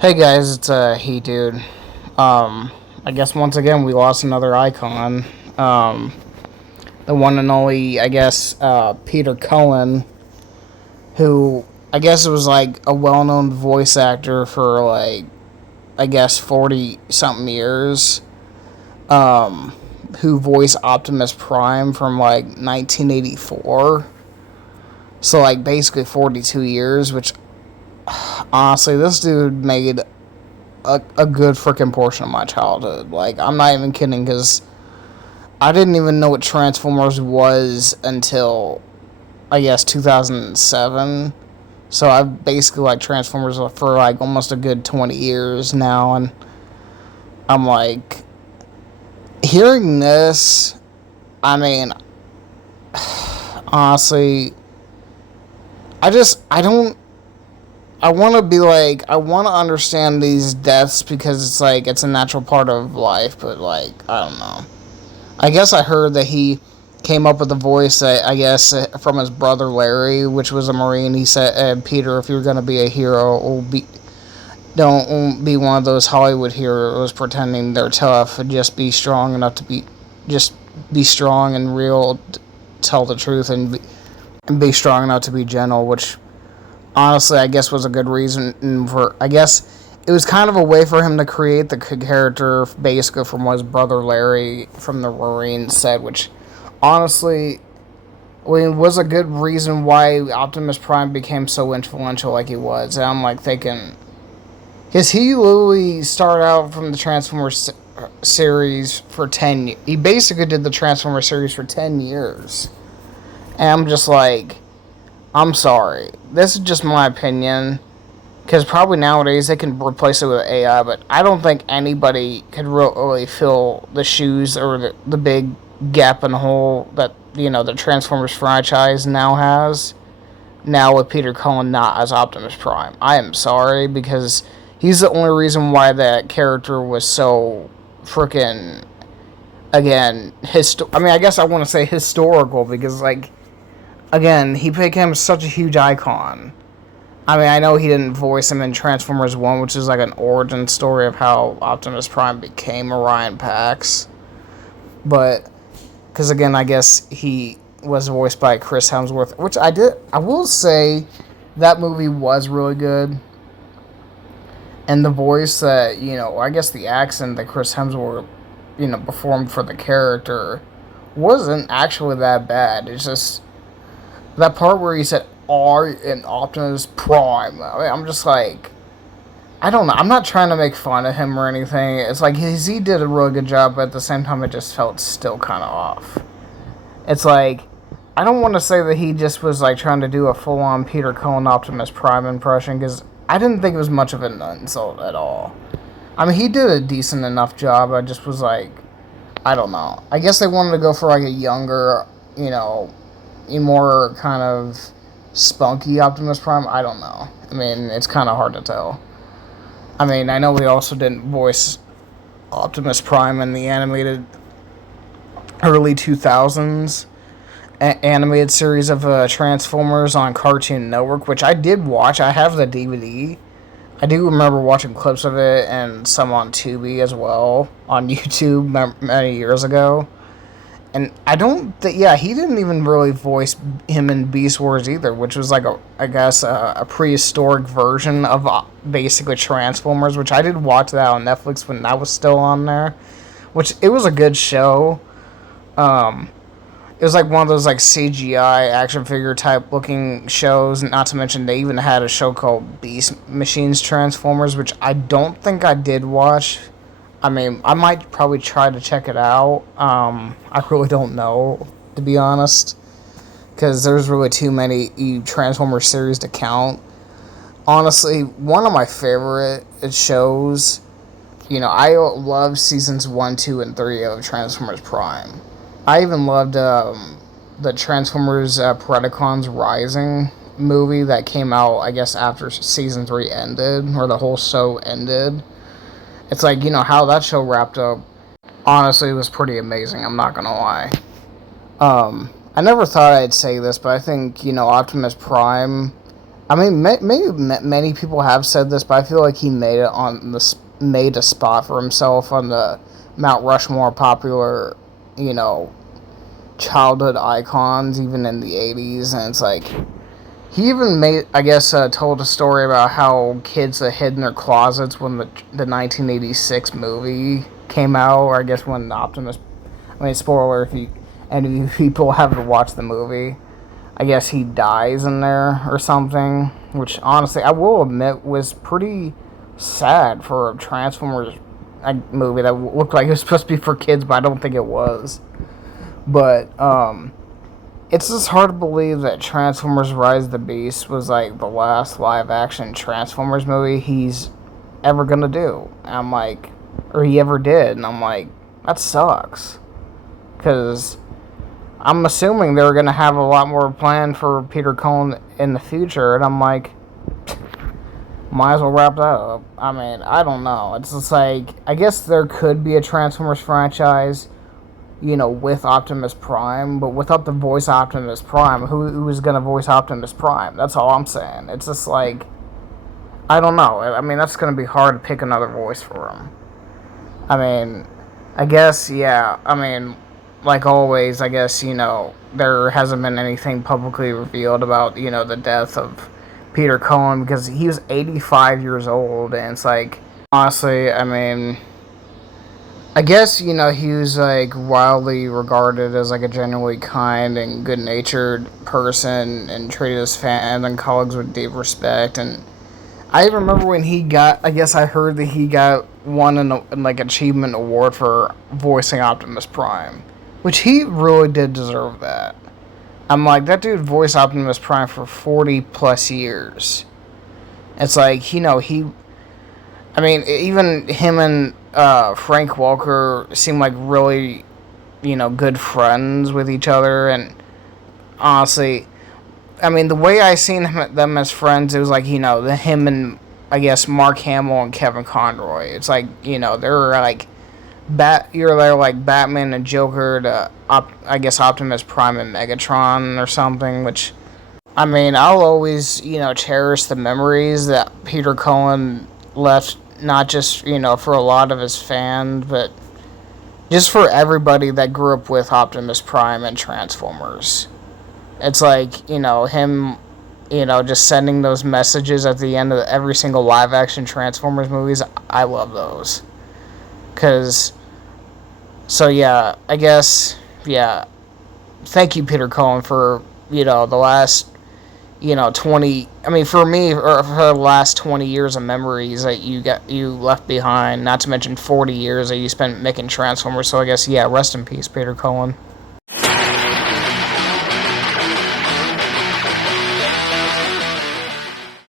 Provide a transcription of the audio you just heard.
Hey guys, it's Hey Dude. I guess once again we lost another icon. The one and only, Peter Cullen, who I guess was like a well-known voice actor for 40 something years. Who voiced Optimus Prime from 1984. So basically 42 years, which honestly this dude made a good freaking portion of my childhood. I'm not even kidding, because I didn't even know what Transformers was until, 2007. So I've basically liked Transformers for almost a good 20 years now, and I'm hearing this, I mean, honestly, I don't, I want to be I want to understand these deaths, because it's a natural part of life, but I don't know. I guess I heard that he came up with the voice, from his brother Larry, which was a Marine. He said, Peter, if you're going to be a hero, don't be one of those Hollywood heroes pretending they're tough, and just be strong and real, tell the truth, and be strong enough to be gentle, which honestly, I guess was a good reason for. I guess it was kind of a way for him to create the character basically from what his brother Larry from the Marines said, which honestly, was a good reason why Optimus Prime became so influential like he was. And I'm thinking, because he literally started out from the Transformers series for 10. He basically did the Transformers series for 10 years, and I'm just I'm sorry. This is just my opinion. Because probably nowadays they can replace it with AI, but I don't think anybody could really fill the shoes or the big gap and hole that, the Transformers franchise now has. Now with Peter Cullen not as Optimus Prime. I am sorry, because he's the only reason why that character was so freaking, again, I guess I want to say historical, because, again, he became such a huge icon. I mean, I know he didn't voice him in Transformers 1, which is an origin story of how Optimus Prime became Orion Pax. But, because again, I guess he was voiced by Chris Hemsworth, which I will say, that movie was really good. And the voice that, I guess the accent that Chris Hemsworth, performed for the character wasn't actually that bad. It's just that part where he said, "I am Optimus Prime." I mean, I'm just I don't know. I'm not trying to make fun of him or anything. It's he did a really good job, but at the same time, it just felt still kind of off. It's I don't want to say that he just was trying to do a full-on Peter Cullen Optimus Prime impression, because I didn't think it was much of an insult at all. I mean, he did a decent enough job. I just was I don't know. I guess they wanted to go for a younger, a more kind of spunky Optimus Prime. I don't know. I mean, it's kind of hard to tell. I mean, I know we also didn't voice Optimus Prime in the animated early 2000s animated series of Transformers on Cartoon Network, which I did watch. I have the DVD. I do remember watching clips of it, and some on Tubi as well, on YouTube many years ago. And I don't he didn't even really voice him in Beast Wars either, which was a prehistoric version of basically Transformers, which I did watch that on Netflix when that was still on there, which it was a good show. It was one of those CGI action figure type looking shows, not to mention they even had a show called Beast Machines Transformers, which I don't think I did watch. I mean, I might probably try to check it out. I really don't know, to be honest, because there's really too many Transformers series to count. Honestly, one of my favorite shows, I love seasons 1, 2, and 3 of Transformers Prime. I even loved the Transformers Predacons Rising movie that came out, I guess, after season 3 ended, or the whole show ended. It's how that show wrapped up, honestly, it was pretty amazing, I'm not gonna lie. I never thought I'd say this, but I think, Optimus Prime I mean, maybe many people have said this, but I feel like he made a spot for himself on the Mount Rushmore popular, you know, childhood icons, even in the '80s, and it's like he even made, I guess, told a story about how kids that hid in their closets when the 1986 movie came out, or I guess when Optimus. I mean, spoiler if you any people haven't watched the movie. I guess he dies in there or something, which honestly I will admit was pretty sad for a Transformers movie that looked like it was supposed to be for kids, but I don't think it was. But it's just hard to believe that Transformers: Rise of the Beast was like the last live action Transformers movie he's ever gonna do. And I'm like, or he ever did, and I'm like, that sucks, because I'm assuming they're gonna have a lot more planned for Peter Cullen in the future, and I'm like, might as well wrap that up. I mean, I don't know. It's just like, I guess there could be a Transformers franchise, you know, with Optimus Prime, but without the voice Optimus Prime, who is gonna voice Optimus Prime? That's all I'm saying. It's just like, I don't know. I mean, that's gonna be hard to pick another voice for him. I mean, I guess, yeah. I mean, like always, I guess, you know, there hasn't been anything publicly revealed about, you know, the death of Peter Cullen, because he was 85 years old, and it's like, honestly, I mean, I guess, you know, he was like wildly regarded as like a genuinely kind and good natured person, and treated his fans and colleagues with deep respect. And I remember when he got, I guess I heard that he got won an like achievement award for voicing Optimus Prime, which he really did deserve that. I'm like, that dude voiced Optimus Prime for 40 plus years. It's like, you know, I mean, even him and Frank Walker seem like really, you know, good friends with each other. And honestly, I mean, the way I seen them as friends, it was like, you know, him and, I guess, Mark Hamill and Kevin Conroy. It's like, you know, they're like you're there like Batman and Joker to I guess Optimus Prime and Megatron or something. Which, I mean, I'll always, you know, cherish the memories that Peter Cullen left, not just, you know, for a lot of his fans, but just for everybody that grew up with Optimus Prime and Transformers. It's like, you know, him, you know, just sending those messages at the end of every single live action Transformers movies. I love those. Because, so yeah, I guess, yeah, thank you, Peter Cullen, for, you know, the last, you know, 20, I mean, for me, or for the last 20 years of memories that you left behind, not to mention 40 years that you spent making Transformers. So I guess, yeah, rest in peace, Peter Cullen.